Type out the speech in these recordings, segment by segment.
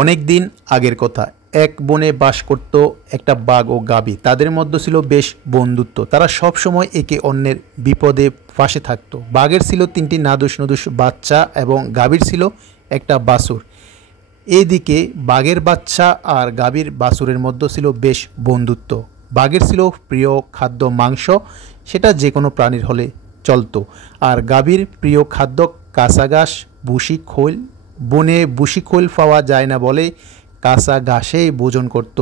অনেক দিন আগের কথা। এক বনে বাস করত একটা বাঘ ও গাভী। তাদের মধ্যে ছিল বেশ বন্ধুত্ব। তারা সব সময় একে অন্যের বিপদে পাশে থাকতো। বাঘের ছিল ৩টি নাদুস নুদুস বাচ্চা এবং গাভীর ছিল একটা বাছুর। এদিকে বাঘের বাচ্চা আর গাভীর বাছুরের মধ্যে ছিল বেশ বন্ধুত্ব। বাঘের ছিল প্রিয় খাদ্য মাংস, সেটা যে কোনো প্রাণীর হলে চলতো। আর গাভীর প্রিয় খাদ্য কাঁচা ঘাস, ভুসি খৈল। বনে ভুসি খৈল পাওয়া যায় না বলে কাঁচা ঘাসেই ভোজন করত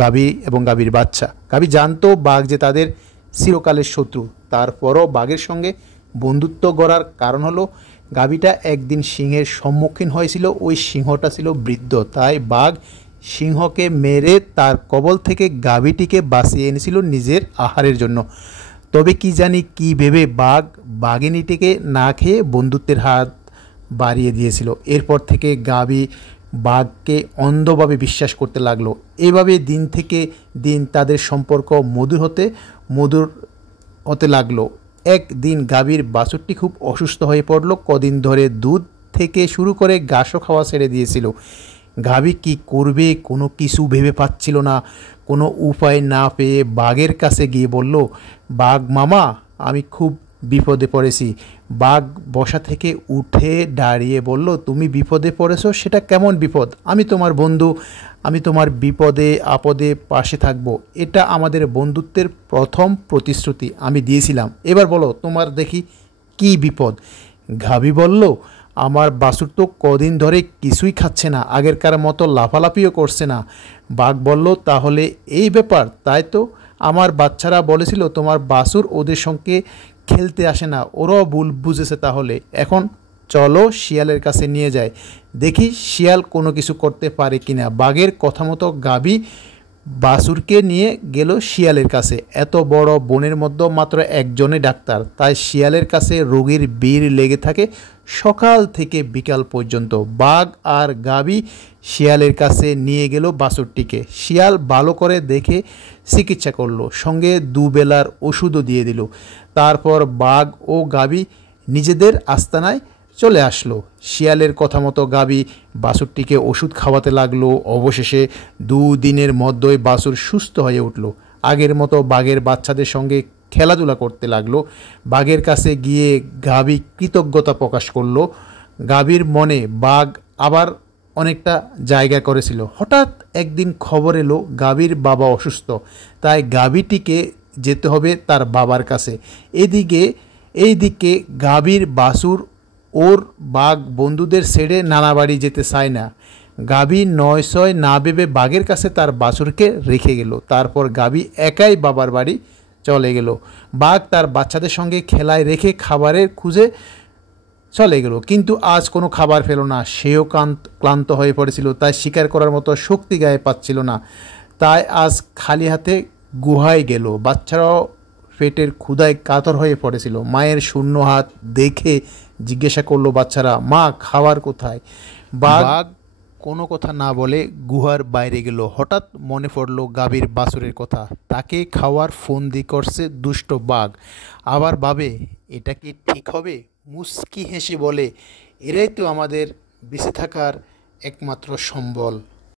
গাভী এবং গাভীর বাচ্চা। গাভী জানতো বাঘ যে তাদের চিরকালের শত্রু, তারপরও বাঘের সঙ্গে বন্ধুত্ব গড়ার কারণ হলো গাভীটা একদিন সিংহের সম্মুখীন হয়েছিল। ওই সিংহটা ছিল বৃদ্ধ, তাই বাঘ সিংহকে মেরে তার কবল থেকে গাভীটিকে বাঁচিয়ে এনেছিল নিজের আহারের জন্য। তবে কি জানি কি ভেবে বাঘ বাঘিনীটিকে না খেয়ে বন্ধুত্বের হাত বাড়িয়ে দিয়েছিল। এরপর থেকে গাভী বাঘকে অন্ধভাবে বিশ্বাস করতে লাগলো। এভাবে দিন থেকে দিন তাদের সম্পর্ক মধুর হতে লাগলো। একদিন গাভীর বাছুরটি খুব অসুস্থ হয়ে পড়লো। কদিন ধরে দুধ থেকে শুরু করে ঘাসও খাওয়া ছেড়ে দিয়েছিল। গাভী কি করবে কোনো কিছু ভেবে পাচ্ছিল না। কোনো উপায় না পেয়ে বাঘের কাছে গিয়ে বলল, বাঘ মামা, আমি খুব বিপদে পড়েছি। বাঘ বসা থেকে উঠে দাঁড়িয়ে বলল, তুমি বিপদে পড়েছো? সেটা কেমন বিপদ? আমি তোমার বন্ধু, আমি তোমার বিপদে আপদে পাশে থাকব। এটা আমাদের বন্ধুত্বের প্রথম প্রতিশ্রুতি আমি দিয়েছিলাম। এবার বলো তোমার দেখি কি বিপদ? গাভী বলল, আমার বাছুর তো কদিন ধরে কিছুই খাচ্ছে না, আগেরকার মতো লাফালাফিও করছে না। বাঘ বলল, তাহলে এই ব্যাপার? তাই তো আমার বাচ্চারা বলেছিল তোমার বাছুর ওদের সঙ্গে খেলতে আসে না, ওরাও ভুল বুঝেছে। তাহলে এখন চলো শিয়ালের কাছে নিয়ে যায়, দেখি শিয়াল কোনো কিছু করতে পারে কিনা। বাঘের কথা মতো গাভী বাছুরকে নিয়ে গেল শিয়ালের কাছে। এত বড় বনের মধ্যে মাত্র একজনই ডাক্তার, তাই শিয়ালের কাছে রোগীর ভিড় লেগে থাকে সকাল থেকে বিকাল পর্যন্ত। বাঘ আর গাভী শিয়ালের কাছে নিয়ে গেল বাছুরটিকে। শিয়াল ভালো করে দেখে চিকিৎসা করলো, সঙ্গে দুবেলার ওষুধও দিয়ে দিল। তারপর বাঘ ও গাভী নিজেদের আস্তানায় চলে আসলো। শিয়ালের কথা মতো গাভী বাছুরটিকে ওষুধ খাওয়াতে লাগলো। অবশেষে 2 দিনের মধ্যেই বাছুর সুস্থ হয়ে উঠল। আগের মতো বাঘের বাচ্চাদের সঙ্গে খেলাধুলা করতে লাগলো। বাঘের কাছে গিয়ে গাভী কৃতজ্ঞতা প্রকাশ করলো। গাভীর মনে বাঘ আবার অনেকটা জায়গা করেছিল। হঠাৎ একদিন খবর এলো গাভীর বাবা অসুস্থ, তাই গাভীটিকে যেতে হবে তার বাবার কাছে। এইদিকে গাভীর বাছুর ওর বাঘ বন্ধুদের ছেড়ে নানা বাড়ি যেতে চায় না। গাভী ৯-৬ না ভেবে বাঘের কাছে তার বাছুরকে রেখে গেল। তারপর গাভী একাই বাবার বাড়ি চলে গেল। বাঘ তার বাচ্চাদের সঙ্গে খেলায় রেখে খাবারের খুঁজে চলে গেল, কিন্তু আজ কোনো খাবার পেল না। সেও ক্লান্ত হয়ে পড়েছিল, তাই শিকার করার মতো শক্তি গায়ে পাচ্ছিল না। তাই আজ খালি হাতে গুহায় গেল। বাচ্চারাও পেটের ক্ষুধায় কাতর হয়ে পড়েছিল। মায়ের শূন্য হাত দেখে জিজ্ঞাসা করলো বাচ্চারা, মা খাবার কোথায়? বাঘ কোনো কথা না বলে গুহার বাইরে গেল। হঠাৎ মনে পড়ল গাভীর বাছুরের কথা। তাকে খাওয়ার ফন্দি করছে দুষ্ট বাঘ। আবার ভাবে, এটা কি ঠিক হবে? মুচকি হেসে বলে, এরাই তো আমাদের বেঁচে থাকার একমাত্র সম্বল।